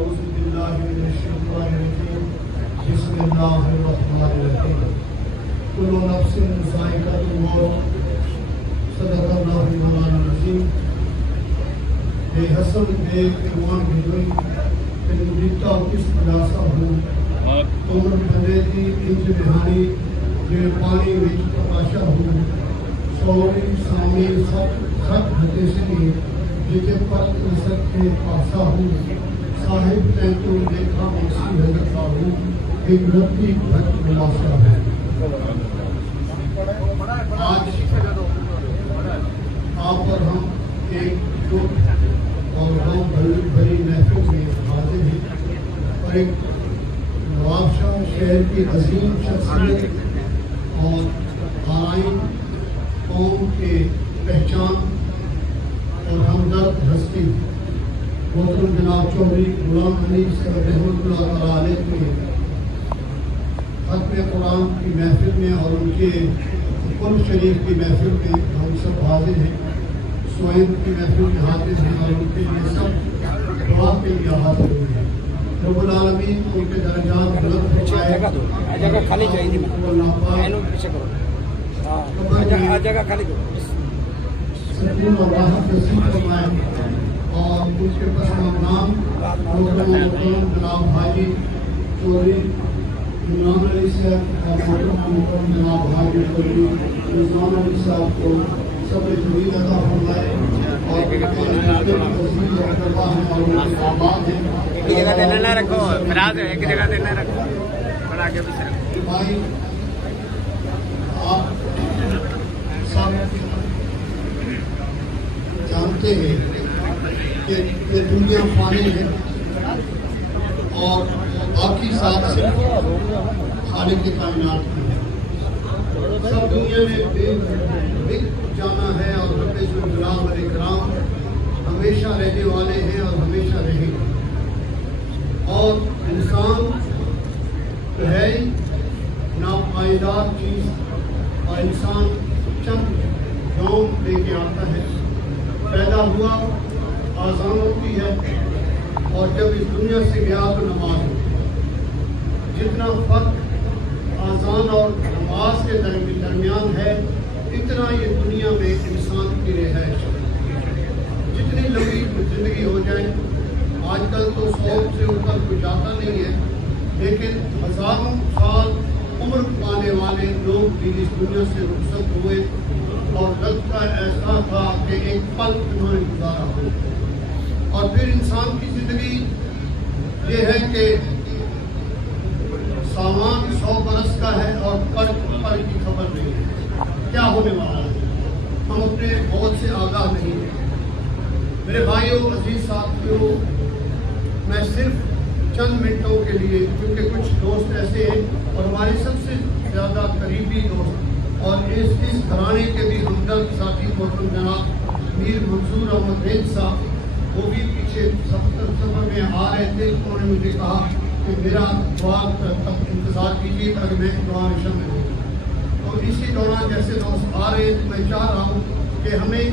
أعوذ بالله من الشيطان الرجيم بسم الله الرحمن الرحيم كل نفس ذائقة الموت صدق الله مولانا العظيم بے حسن بے ایمان بھیجوئی تین دیتا کس پلاسا ہوں عمر بندے دی انج بہانی جے پانی وچ پراشا ہوں سوری سامی سب خط بھتے سے جتے پرت نسک کے پاسا ہوں صاحب تینتو دیکھا مکسی حضرت ہوں ایک ربی بھت ملاسا ہے آج آپ پر ہم ایک دکھ اور غم بھری محفل میں حاضر ہیں اور ایک نواب شاہ شہر کی عظیم شخصیت اور آئین قوم کے پہچان اور ہمدرد ہستی محترم جناب چودھری غلام علی صاحب رحمۃ اللہ تعالیٰ علیہ کے ختم قرآن کی محفل میں اور ان کے قرآن شریف کی محفل میں ہم سب حاضر ہیں، سوئم کی محفل میں حاضر ہیں اور ان کے لیے سب دعا کے لیے حاضر ہوئے ہیں۔ رب العالمین ان کے درجات بلند فرمائے، جگہ خالی چاہیے جگہ خالی سکون اور راحت نصیب فرمائے اور اس کے پس نام محترم جناب حاجی چودھری عمران علی صاحب اور محترم جناب حاجی چودھری رضوان علی صاحب کو سب جدید عطا فرمائے اور ایک جگہ دینا نہ رکھو فراز ایک جگہ دینا رکھو بڑا آگے پیچھے رکھو۔ بھائی آپ سب جانتے ہیں کہ یہ دنیا فانی ہے اور باقی ساتھ صرف خالق کی کائنات کی ہے۔ سب دنیا میں بک جانا ہے اور رب ذوالجلال والاکرام ہمیشہ رہنے والے ہیں اور ہمیشہ رہیں گے، اور انسان تو ہے ہی ناپائیدار چیز اور انسان چند یوم لے کے آتا ہے، پیدا ہوا آزان ہوتی ہے اور جب اس دنیا سے گیا تو نماز ہوتی ہے۔ جتنا فرق آزان اور نماز کے درمیان ہے اتنا یہ دنیا میں انسان کی رہائش ہے۔ جتنی لمبی زندگی ہو جائے، آج کل تو 100 سے اوپر کوئی جاتا نہیں ہے، لیکن ہزاروں سال عمر پانے والے لوگ بھی اس دنیا سے رخصت ہوئے اور لگتا ایسا تھا کہ ایک پل انہوں نے گزارا ہو۔ اور پھر انسان کی زندگی یہ ہے کہ سامان 100 برس کا ہے اور پر کی خبر نہیں ہے کیا ہونے والا ہے، ہم اپنے موت سے آگاہ نہیں ہیں۔ میرے بھائیوں، عزیز ساتھیوں، میں صرف چند منٹوں کے لیے، کیونکہ کچھ دوست ایسے ہیں اور ہمارے سب سے زیادہ قریبی دوست اور اس گھرانے کے بھی ہمدرد ساتھی محترم جناب میر منصور احمد ہند صاحب، وہ بھی پیچھے سفر میں آ رہے تھے، انہوں نے مجھے کہا کہ میرا دعا تک انتظار کیجیے تاکہ میں دعا میں شامل ہوں۔ اور اسی دوران جیسے دوست آ رہے ہیں تو میں چاہ رہا ہوں کہ ہمیں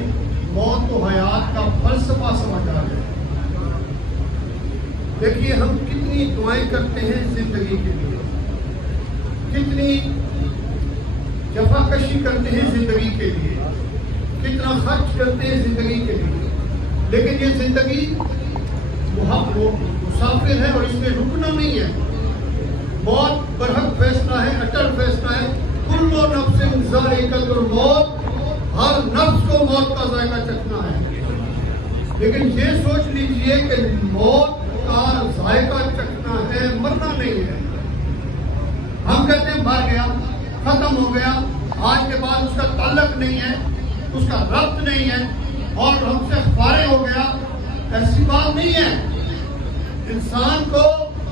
موت و حیات کا فلسفہ سمجھ آ جائے۔ دیکھیے ہم کتنی دعائیں کرتے ہیں زندگی کے لیے، کتنی جفا کشی کرتے ہیں زندگی کے لیے، کتنا خرچ کرتے ہیں زندگی کے لیے، لیکن یہ زندگی مسافر ہے اور اس میں رکنا نہیں ہے۔ موت برحق فیصلہ ہے، اٹل فیصلہ ہے، کل نفس ذائقۃ الموت، ہر نفس کو موت کا ذائقہ چکھنا ہے۔ لیکن یہ سوچ لیجئے کہ موت کا ذائقہ چکھنا ہے، مرنا نہیں ہے۔ ہم کہتے ہیں مر گیا، ختم ہو گیا، آج کے بعد اس کا تعلق نہیں ہے، اس کا ربط نہیں ہے اور ہم سے فارغ ہو گیا، ایسی بات نہیں ہے۔ انسان کو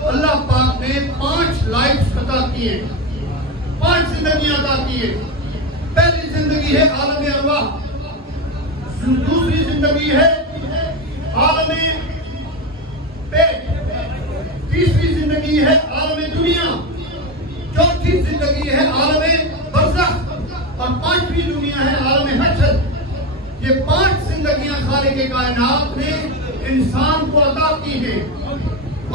اللہ پاک نے 5 لائفز عطا کیے، 5 زندگیاں عطا کیے۔ پہلی زندگی ہے عالم ارواح، دوسری زندگی ہے عالم پیٹ، تیسری زندگی ہے عالم دنیا، چوتھی زندگی ہے عالم برزخ اور 5ویں دنیا ہے عالم حشر۔ یہ 5 زندگیاں خالق کائنات نے انسان کو عطا کی ہیں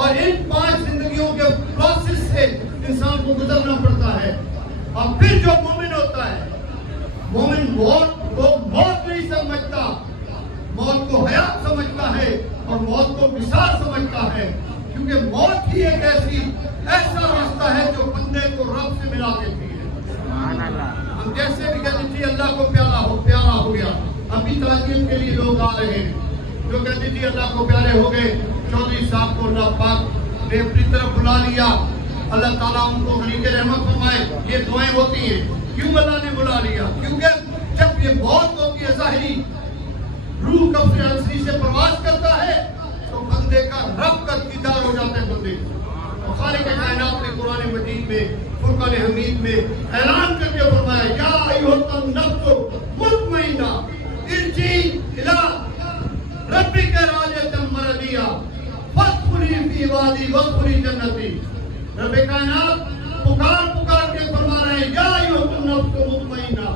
اور ان 5 زندگیوں کے پروسیس سے انسان کو گزرنا پڑتا ہے. اور پھر جو مومن ہوتا ہے، مومن موت کو موت نہیں سمجھتا، موت کو حیات سمجھتا ہے اور موت کو وصال سمجھتا ہے، کیونکہ موت ہی ایک ایسا راستہ ہے جو بندے کو رب سے ملا دیتی ہے. ہم جیسے بھی کہتے تھے اللہ کو پیارا ہو گیا. ابھی تعزیت کے لیے لوگ آ رہے ہیں جو کہتے تھے اللہ کو پیارے ہو گئے. چودھری صاحب کو اللہ پاک نے اپنی طرف بلا لیا. اللہ تعالیٰ ان کو غریق رحمت فرمائے. یہ دعائیں ہوتی ہیں. کیوں اللہ نے بلا لیا؟ کیونکہ جب یہ موت ہوتی ہے ظاہری، روح قبض انسانی سے پرواز کرتا ہے تو بندے کا رب کا دیدار ہو جاتا ہے بندے کو. خالق کائنات نے قرآن مجید میں فرقان حمید میں اعلان کر کے فرمایا یا ایھا النفس مطمئنہ ارجعی الی ربک راضیۃ مرضیہ فادخلی فی عبادی وادخلی جنتی. رب کائنات پکار کے فرما رہے ہیں یا ایھا النفس مطمئنہ،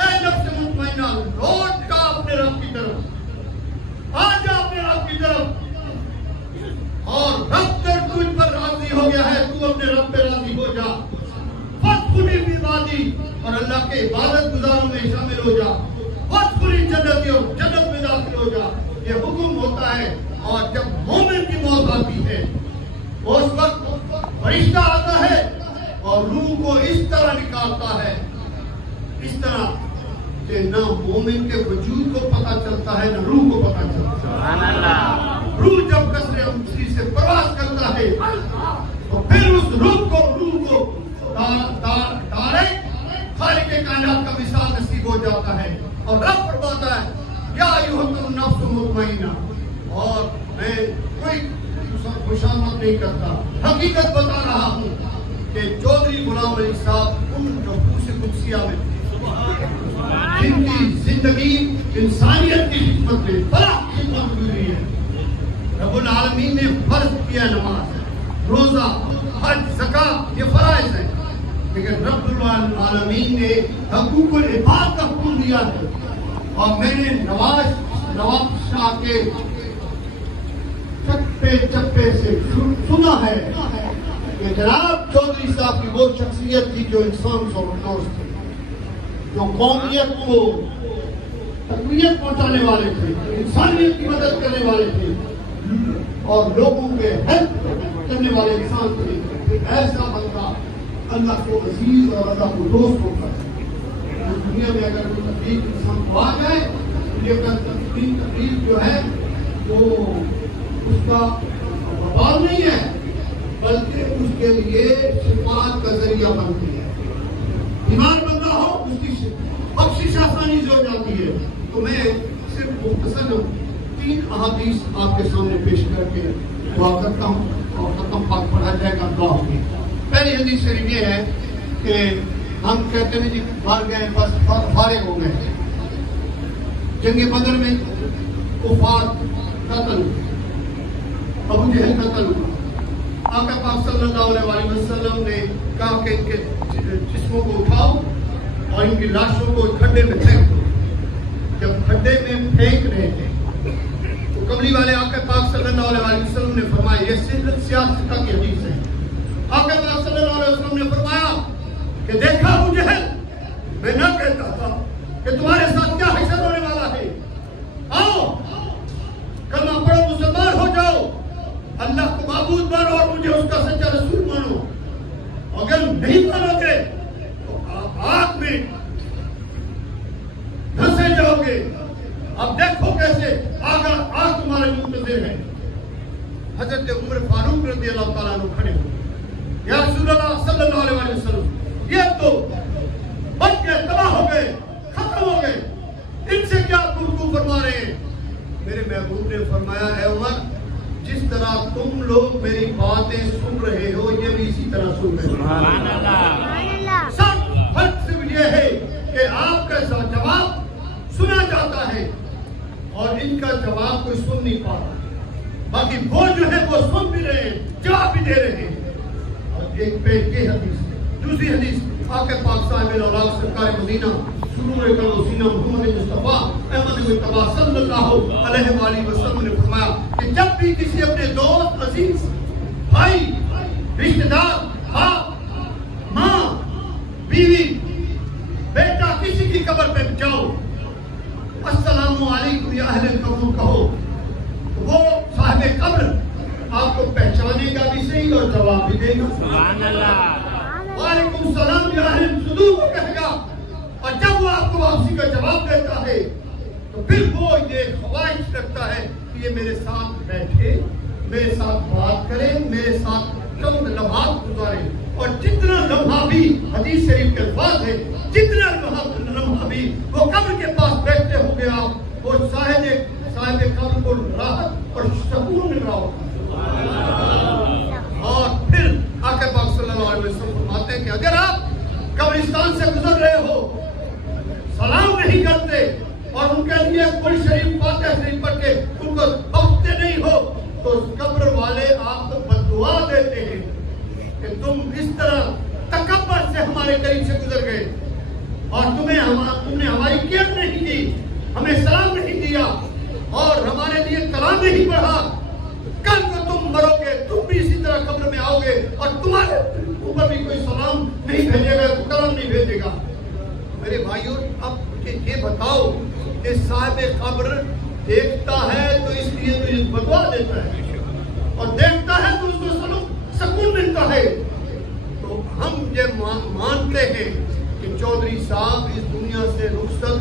اے نفس مطمئنہ لوٹ کا اپنے رب کی طرف، آ جا اپنے رب کی طرف. اور رب تر تجھ پر راضی ہو گیا ہے، تو اپنے رب پہ راضی ہو جا. فادخلی فی عبادی، اور اللہ کے عبادت گزاروں میں شامل ہو جا. وادخلی جنتی، اور جنت میں داخل ہو جا. یہ حکم ہوتا ہے. اور جب مومن کی موت آتی ہے اس وقت فرشتہ آتا ہے اور روح کو اس طرح نکالتا ہے، اس طرح کہ نہ مومن کے وجود کو پتہ چلتا ہے نہ روح کو پتہ چلتا ہے. روح جب قصر انسانی سے پرواز کرتا ہے تو پھر اس روح کو خالق کائنات کا وصال نصیب ہو جاتا ہے. اور رب فرماتا ہے یا ایھا النفس مطمئنہ. اور میں کوئی خوشامد نہیں کرتا، حقیقت بتا رہا ہوں کہ چودھری غلام علی صاحب ان نفوس قدسیہ میں جن کی زندگی انسانیت کی خدمت میں بڑا خدمت گزری ہے. رب العالمین نے فرض کیا نماز، روزہ، حج، زکوٰۃ، یہ فرائض ہیں، لیکن رب العالمین نے حقوق العباد کا حکم دیا ہے. اور میں نے نواب شاہ کے چپے سے سنا ہے کہ جناب چودھری صاحب کی وہ شخصیت تھی جو انسان سے دوست تھی، جو قومیت کو تقویت پہنچانے والے تھے، انسانیت کی مدد کرنے والے تھے اور لوگوں کے ہیلپ کرنے والے انسان تھے. ایسا بندہ اللہ کو عزیز اور اللہ کو دوست ہوتا ہے. دنیا میں اگر کوئی تکلیف انسان کو آ جائے، یہ تکلیف جو ہے وہ اس کا وبال نہیں ہے بلکہ اس کے لیے شفاعت کا ذریعہ بنتی ہے. بیمار بندہ ہو اس کی بخشش آسانی سے ہو جاتی ہے. تو میں صرف مختصر 3 احادیث آپ کے سامنے پیش کر کے دعا کرتا ہوں اور ختم پاک پڑھا جائے گا دعا ہوگی. پہلی حدیث شریف یہ ہے کہ ہم کہتے ہیں جی مر گئے بس فارغ ہو گئے. جنگ بدر میں کفار قتل، ابو جہل قتل ہوا. آقا پاک صلی اللہ علیہ وسلم نے کہا کہ ان کے جسموں کو اٹھاؤ اور ان کی لاشوں کو کھڈے میں پھینک دو. جب کھڈے میں پھینک رہے تھے تو کملی والے آقا پاک صلی اللہ علیہ وسلم نے فرمایا، یہ سیاست کی حدیث ہے. آقا پاک صلی اللہ علیہ وسلم نے فرمایا کہ دیکھا ابو جہل، میں نہ کہتا تھا کہ تمہارے ساتھ کیا حشر ہونے والا ہے. آؤ کلمہ پڑھو، مسلمان ہو جاؤ، اللہ کو معبود مانو اور مجھے اس کا سچا رسول مانو. اگر نہیں مانو گے تو آپ آگ میں دھنسے جاؤ گے. اب دیکھو کیسے آگ تمہارے منتظر ہے. حضرت عمر فاروق رضی اللہ تعالیٰ عنہ کھڑے ہوئے، یا رسول اللہ صلی اللہ علیہ وسلم، یہ تو بچ گئے، تباہ ہو گئے، ختم ہو گئے، ان سے کیا گفتگو فرما رہے ہیں؟ میرے محبوب نے فرمایا، اے عمر، جس طرح تم لوگ میری باتیں سن رہے ہو یہ بھی اسی طرح سن رہے ہو. سبحان اللہ. سب فرق صرف یہ ہے کہ آپ کا جواب سنا جاتا ہے اور ان کا جواب کوئی سن نہیں پاتا. باقی وہ جو ہے وہ سن بھی رہے ہیں، جواب بھی دے رہے ہیں. اور ایک پہ یہ حدیث، دوسری حدیث آقا پاک صاحب الاولاد سرکار مدینہ سرور قلب سینہ محمد مصطفیٰ احمد مصطفیٰ صلی اللہ علیہ وآلہ وسلم نے فرمایا کہ جب بھی کسی اپنے دوست عزیز بھائی، رشتے دار، باپ، ماں، بیوی، بیٹا، کسی کی قبر پہ جاؤ، السلام علیکم یا اہل القبور کہو، وہ صاحب قبر آپ کو پہچانے گا بھی صحیح اور جواب بھی دے گا. سبحان اللہ. وعلیکم السلام یا اہل الصدور کو کہے گا. اور جب وہ آپ کو واپسی کا جواب دیتا ہے تو پھر وہ یہ خواہش رکھتا ہے کہ یہ میرے ساتھ بیٹھے، میرے ساتھ بات کرے، میرے ساتھ چند لمحات گزارے. اور جتنا لمحہ بھی، حدیث شریف کے الفاظ ہے، جتنا لمحہ بھی وہ قبر کے پاس بیٹھتے ہوں گے آپ، وہ صاحب قبر کو راحت اور سکون مل رہا ہوگا. اور پھر آقا پاک صلی اللہ علیہ وسلم فرماتے ہیں کہ اگر آپ قبرستان سے گزر رہے ہو، سلام نہیں کرتے اور ان کے لیے قرآن شریف، فاتحہ شریف پڑھ کے ان کو بخشتے نہیں ہو، تو قبر والے آپ کو بددعا دیتے ہیں کہ تم اس طرح تکبر سے ہمارے قریب سے گزر گئے اور تم نے ہماری کیئر نہیں کی، ہمیں سلام نہیں دیا اور ہمارے لیے کلام نہیں پڑھا. کل کو تم مرو گے، تم بھی اسی طرح قبر میں آؤ گے اور تمہارے اوپر بھی کوئی سلام نہیں بھیجے گا، کلام نہیں بھیجے گا. میرے بھائیوں، اب مجھے یہ بتاؤ کہ صاحب قبر دیکھتا ہے تو اس لیے تو یہ بدوا دیتا ہے اور دیکھتا ہے تو اس کو سکون ملتا ہے. تو ہم یہ مانتے ہیں کہ چودھری صاحب اس دنیا سے رخصت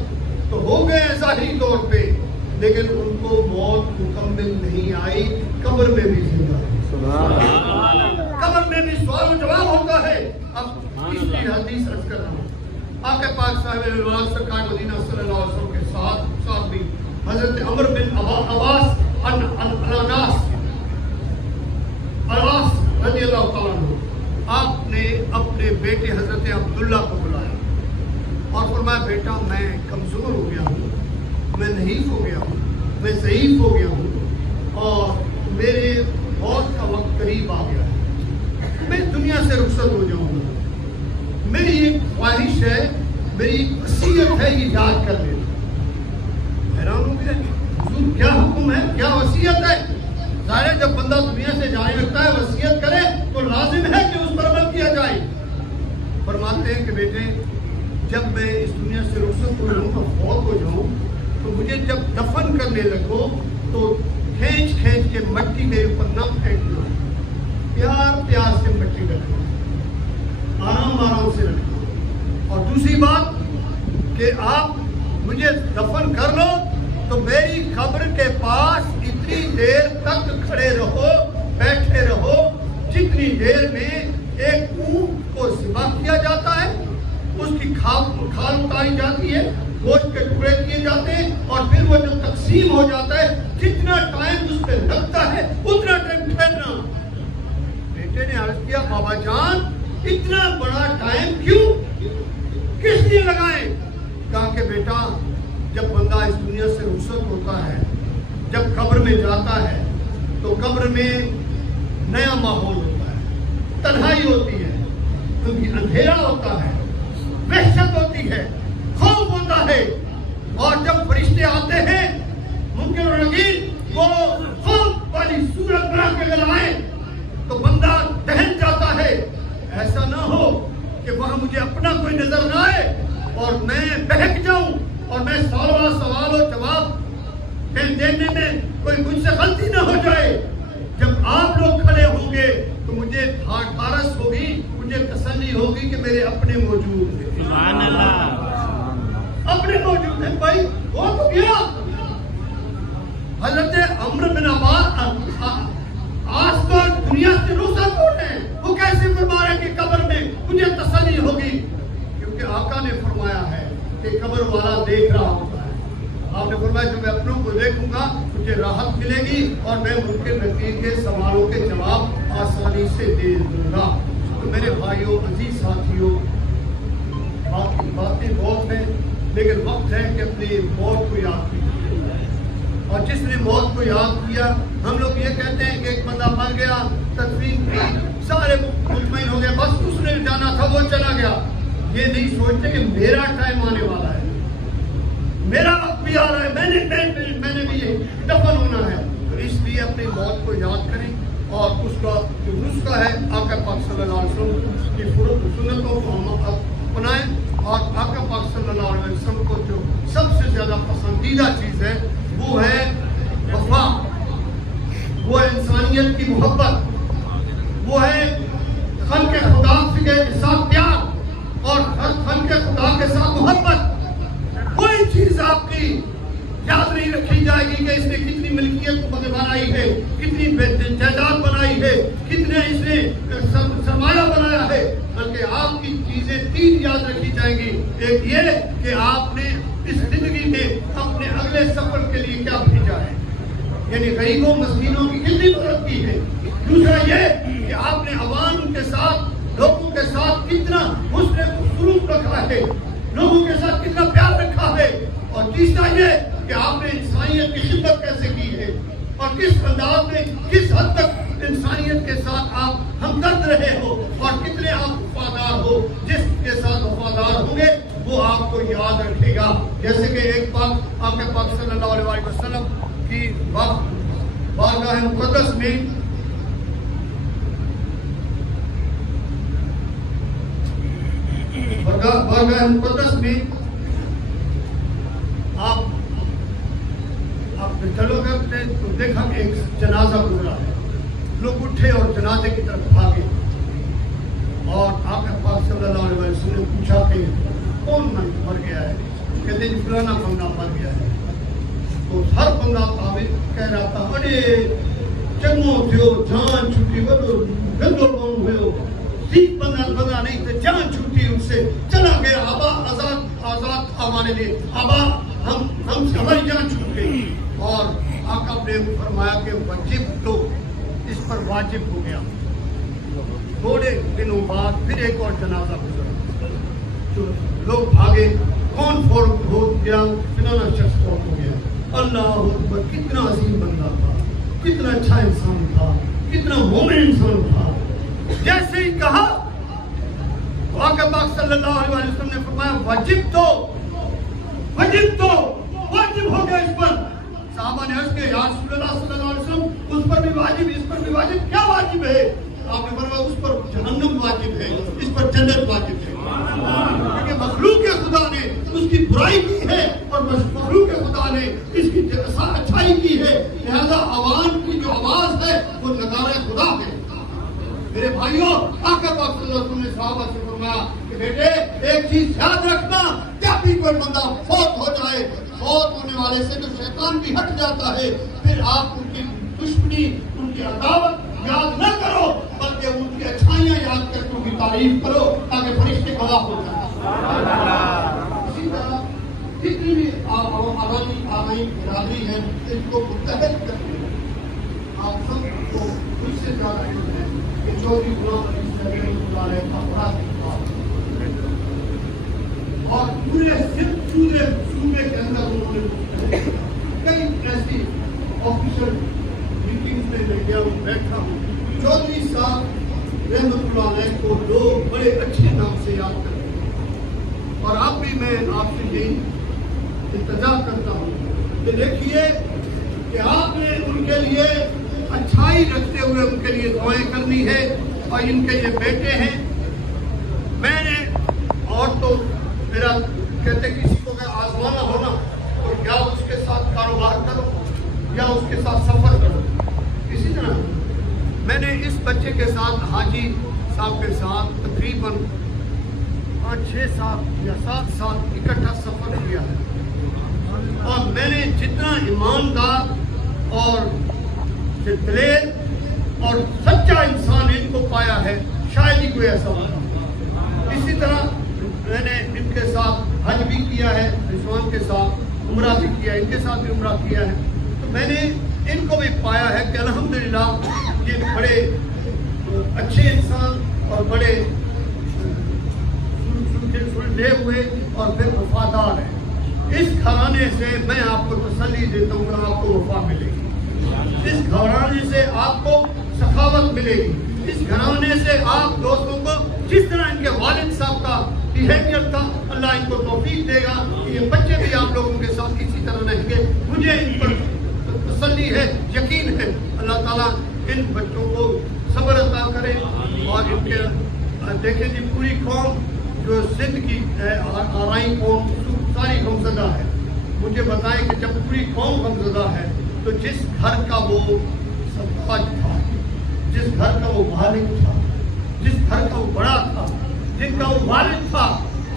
تو ہو گئے ظاہری طور پہ، لیکن ان کو موت مکمل نہیں آئی، قبر میں بھی زندہ ہے. قبر میں بھی سوال و جواب ہوتا ہے. اب تیسری حدیث عرض کر رہا ہوں. آقا پاک صاحب الولاء سرکار مدینہ صلی اللہ علیہ وسلم کے ساتھ بھی حضرت عمر بن عباس رضی اللہ تعالیٰ عنہ، آپ نے اپنے بیٹے حضرت عبداللہ کو بلایا اور فرمایا بیٹا میں کمزور ہو گیا ہوں، میں نحیف ہو گیا ہوں، میں ضعیف ہو گیا ہوں اور میرے موت کا وقت قریب آ گیا ہے، میں دنیا سے رخصت ہو جاؤں گا. میری ایک خواہش ہے، میری ایک وصیت ہے، یہ یاد کر لینا. حیران ہو گیا حضور کیا حکم ہے، کیا وصیت ہے؟ ظاہر جب بندہ دنیا سے جانے لگتا ہے وصیت کرے تو لازم ہے کہ اس پر عمل کیا جائے. فرماتے ہیں کہ بیٹے جب میں اس دنیا سے رخصت ہو جاؤں تو فوت ہو جاؤں تو مجھے جب دفن کرنے لگو تو کھینچ کے مٹی میرے اوپر نہ پھینکنا، پیار سے مٹی رکھنا، آرام سے رکھنا. اور دوسری بات کہ آپ مجھے دفن کر لو تو میری قبر کے پاس اتنی دیر تک کھڑے رہو، بیٹھے رہو جتنی دیر میں ایک اونٹ کو ذبح کیا جاتا ہے، اس کی کھال اتاری جاتی ہے، گوشت کے ٹکڑے کیے جاتے ہیں اور پھر وہ جو تقسیم ہو جاتا ہے، جتنا ٹائم اس پہ لگتا ہے اتنا ٹائم ٹھہرنا. بیٹے نے عرض کیا بابا جان اتنا بڑا ٹائم کیوں، کس لیے لگائیں؟ کہا کہ بیٹا جب بندہ اس دنیا سے رخصت ہوتا ہے، جب قبر میں جاتا ہے تو قبر میں نیا ماحول ہوتا ہے، تنہائی ہوتی ہے، کیونکہ اندھیرا ہوتا ہے، وحشت ہوتی ہے، خوف ہوتا ہے. اور جب فرشتے آتے ہیں منکر و نکیر وہ خوف والی صورت بنا کے اگر آئے تو بندہ دہن جاتا ہے. ایسا نہ ہو کہ وہاں مجھے اپنا کوئی نظر نہ آئے اور میں بہک جاؤں اور میں سوال و جواب دینے میں کوئی مجھ سے غلطی نہ ہو جائے. جب آپ لوگ کھڑے ہوں گے تو مجھے ٹھارس ہوگی، مجھے تسلی ہوگی کہ میرے اپنے موجود ہیں. سبحان اللہ. اپنے موجود ہیں. بھائی وہ تو گیا حضرت عمر بن عباس آج تو دنیا سے رخصت ہو رہے ہیں، وہ کیسے فرما رہے ہیں کہ قبر میں مجھے تسلی ہوگی؟ کیونکہ آقا نے فرمایا ہے کہ قبر والا دیکھ رہا ہوتا ہے. آپ نے فرمایا جو میں اپنوں کو دیکھوں گا مجھے راحت ملے گی اور میں ممکن نکیر کے سوالوں کے جواب آسانی سے دے دوں گا. تو میرے بھائیوں، عزیز ساتھیوں، باتیں بہت ہیں لیکن وقت ہے کہ اپنی موت کو یاد کیجیے. اور جس نے موت کو یاد کیا، ہم لوگ یہ کہتے ہیں کہ ایک بندہ مر گیا، تدفین کی، سارے مطمئن ہو گئے، بس اس نے جانا تھا وہ چلا گیا. یہ نہیں سوچتے کہ میرا ٹائم آنے والا ہے، میرا وقت بھی آ رہا ہے، میں نے بھی دفن ہونا ہے. تو اس لیے اپنی موت کو یاد کریں، اور اس کا جو نسخہ ہے آقا پاک صلی اللہ علیہ وسلم کی سنتوں کو ہم اپنائیں، اور آقا پاک صلی اللہ علیہ وسلم کو جو سب سے زیادہ پسندیدہ چیز ہے وہ ہے وفا، وہ ہے انسانیت کی محبت، وہ ہے خلق خدا کے ساتھ پیار اور خلق خدا کے ساتھ محبت۔ کوئی چیز آپ کی یاد نہیں رکھی جائے گی کہ اس نے کتنی ملکیت بنائی ہے، کتنی جائیداد بنائی ہے، کتنے اس نے سرمایہ بنایا ہے، بلکہ آپ کی چیزیں تین یاد رکھی جائیں گی۔ ایک یہ کہ آپ نے اس زندگی میں اپنے اگلے سفر کے لیے کیا بھیجا ہے، یعنی غریبوں مسکینوں کی کتنی مدد کی ہے۔ دوسرا یہ کہ آپ نے عوام کے ساتھ، لوگوں کے ساتھ کتنا حسن سلوک رکھا ہے، لوگوں کے ساتھ کتنا پیار رکھا ہے۔ اور تیسرا یہ کہ آپ نے انسانیت کی خدمت کیسے کی ہے، اور کس انداز میں، کس حد تک انسانیت کے ساتھ آپ ہمدرد رہے ہو، اور کتنے آپ وفادار ہو۔ جس کے ساتھ وفادار ہوں گے وہ آپ کو یاد رکھے گا۔ جیسے کہ ایک بات آپ کے پاک صلی اللہ علیہ وسلم کی بارگاہ مقدس میں بارگاہ مقدس میں آپ چلو گئے تو دیکھا کہ ایک جنازہ گزرا ہے، لوگ اٹھے اور جنازے کی طرف بھاگے، اور آپ کے پاک صلی اللہ علیہ وسلم نے پوچھا کہ کون مر گیا ہے؟ کہتے ہیں فلانا بندہ مر گیا ہے۔ تو ہر بندہ کہہ رہا تھا ارے چنگو تھو جان چھٹی گندو ہوئے ہو، ٹھیک بندہ نہیں تھا، جان چھوٹی ان سے چلا گیا، آبا آزاد ہمارے لیے، آبا ہم ہماری جان چھوٹ گئی۔ اور آقا نے فرمایا کہ واجب تو اس پر واجب ہو گیا۔ تھوڑے دنوں بعد پھر ایک اور جنازہ گزرا، جو لوگ بھاگے، کون فوت ہو گیا؟ فلانا شخص فوت ہو گیا۔ اللہ اکبر، کتنا عظیم بندہ تھا، کتنا اچھا انسان تھا، کتنا مومن انسان تھا۔ جیسے ہی کہا آقا پاک صلی اللہ علیہ وسلم نے فرمایا واجب تو واجب ہو گیا اس پر۔ صحابہ نے عرض کیا یا رسول اللہ صلی اللہ علیہ وسلم اس پر بھی واجب، اس پر بھی واجب، کیا واجب ہے؟ آپ نے فرمایا اس پر جہنم واجب ہے، اس پر جنت واجب ہے، کیونکہ مخلوق خدا نے اس کی برائی کی ہے اور مخلوق خدا نے اس کی اچھائی کی ہے، لہذا عوام کی جو آواز ہے وہ نگارہ خدا ہے۔ میرے بھائیوں، آقا پاک صلی اللہ علیہ وسلم نے صحابہ سے فرمایا کہ بیٹے ایک چیز یاد رکھنا، جب بھی کوئی بندہ فوت ہو جائے، فوت ہونے والے سے تو شیطان بھی ہٹ جاتا ہے، پھر آپ ان کی دشمنی، ان کی عداوت یاد نہ کرو، بلکہ ان کی اچھائیاں یاد کر کے ان کی تعریف کرو تاکہ فرشتے گواہ ہو جائیں۔ اسی طرح جتنی بھی آبائی برادری ہے ان کو متحد کرتے ہیں۔ آپ سب کو مجھ سے زیادہ علم ہے کہ چودھری غلام علی صاحب رحمۃ اللہ علیہ کا بڑا اور پورے صوبے کے اندر انہوں نے کئی ایسی آفیشل میٹنگز میں میں گیا ہوں، بیٹھا ہوں، چودھری صاحب رحمۃ اللہ علیہ کو لوگ بڑے اچھے نام سے یاد کرتے ہیں۔ اور اب بھی میں آپ سے یہی التجا کرتا ہوں کہ دیکھیے کہ آپ نے ان کے لیے اچھائی رکھتے ہوئے ان کے لیے دعائیں کرنی ہے، اور ان کے یہ بیٹے ہیں۔ میں نے اور تو میرا کہتے کسی کو اگر آزمانا ہونا تو یا اس کے ساتھ کاروبار کرو یا اس کے ساتھ سفر کرو۔ اسی طرح میں نے اس بچے کے ساتھ حاجی صاحب کے ساتھ تقریباً 5-6 سال یا 7 سال اکٹھا سفر کیا ہے، اور میں نے جتنا ایماندار اور دلیر اور سچا انسان ان کو پایا ہے شاید ہی کوئی ایسا ہوگا۔ اسی طرح میں نے ان کے ساتھ حج بھی کیا ہے، رضوان کے ساتھ عمرہ بھی کیا ہے، ان کے ساتھ بھی عمرہ کیا ہے، تو میں نے ان کو بھی پایا ہے کہ الحمدللہ یہ بڑے اچھے انسان اور بڑے سلجھے ہوئے اور پھر وفادار ہیں۔ اس گھرانے سے میں آپ کو تسلی دیتا ہوں کہ آپ کو وفا ملے گی، اس گھرانے سے آپ کو سخاوت ملے گی، اس گھرانے سے آپ دوستوں کو جس طرح ان کے والد صاحب کا بہیویئر تھا، اللہ ان کو توفیق دے گا کہ یہ بچے بھی آپ لوگوں کے ساتھ اسی طرح رہیں گے۔ مجھے ان پر تسلی ہے، یقین ہے، اللہ تعالیٰ ان بچوں کو اور ان کے دیکھیں جی پوری قوم جو سندھ کی آرائی قوم ساری غمزدہ ہے. مجھے بتائیں کہ جب پوری قوم غمزدہ ہے تو جس گھر کا وہ سرتاج تھا، جس گھر کا وہ مالک تھا، جس گھر کا وہ بڑا تھا، جن کا وہ والد تھا،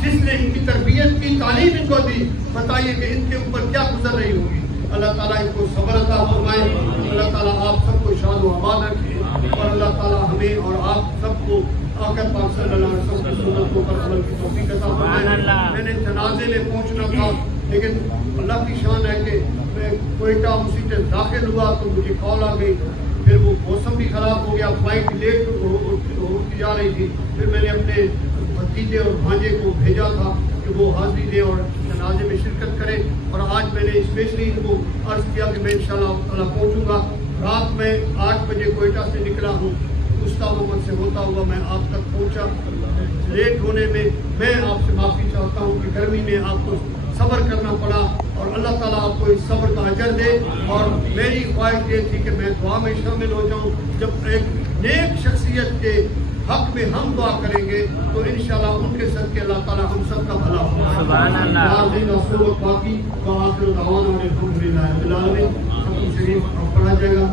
جس نے ان کی تربیت کی، تعلیم ان کو دی، بتائیے کہ ان کے اوپر کیا گزر رہی ہوگی. اللہ تعالیٰ ان کو صبر عطا فرمائے. اللہ تعالیٰ آپ سب کو شاد و آباد رکھے اور اللہ تعالیٰ ہمیں اور آپ سب کو آقا پاک صلی اللہ علیہ وسلم کی سنتوں پر عمل کی توفیق عطا فرمائے. میں نے جنازے میں پہنچنا تھا لیکن اللہ کی شان ہے کہ میں کوئٹہ مسجد داخل ہوا تو مجھے کال آ گئی. پھر وہ موسم بھی خراب ہو گیا، فلائٹ لیٹ ہوتی جا رہی تھی. پھر میں نے اپنے بھتیجے اور بھانجے کو بھیجا تھا کہ وہ حاضری دے اور جنازے میں شرکت کرے. اور آج میں نے اسپیشلی ان کو عرض کیا کہ میں انشاءاللہ تعالیٰ پہنچوں گا. رات میں 8 بجے کوئٹہ سے نکلا ہوں، گستاخ محمد سے ہوتا ہوا میں آپ تک پہنچا. لیٹ ہونے میں میں آپ سے معافی چاہتا ہوں کہ گرمی میں آپ کو صبر کرنا پڑا اور اللہ تعالیٰ آپ کو اس صبر کا اجر دے. اور میری خواہش یہ تھی کہ میں دعا میں شامل ہو جاؤں. جب ایک نیک شخصیت کے حق میں ہم دعا کریں گے تو انشاءاللہ ان کے صدقے اللہ تعالیٰ ہم سب کا بھلا ہوگا. سبحان اللہ. باقی وآخر دعوانا الحمدللہ رب العالمین. ختم شریف پڑھا جائے گا.